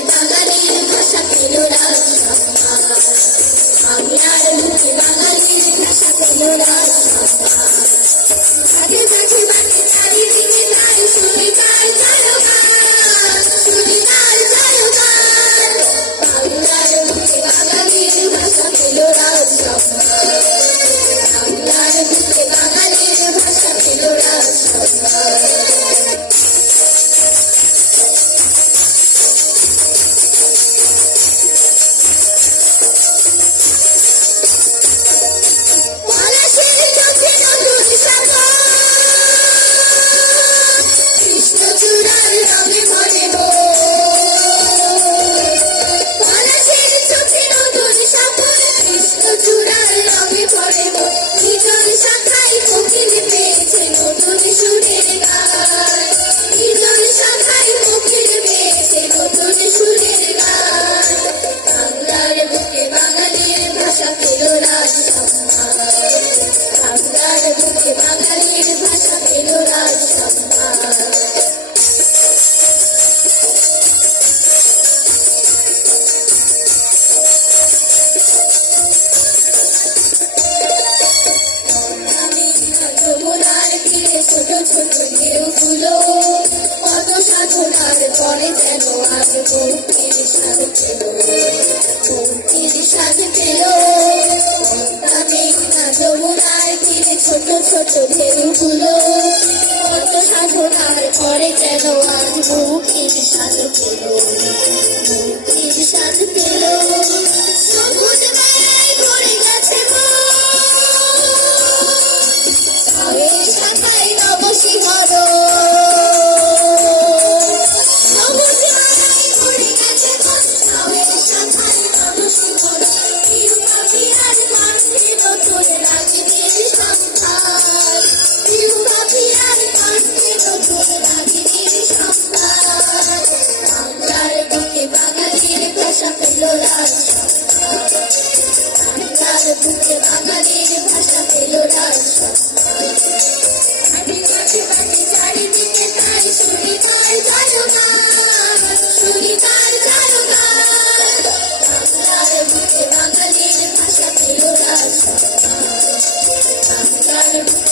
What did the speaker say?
it, যমুনার তীরে ছোট ছোট ঢেউগুলো কত সাধনার পরে যেন আজ মুখের সাধু হলো। Thank you.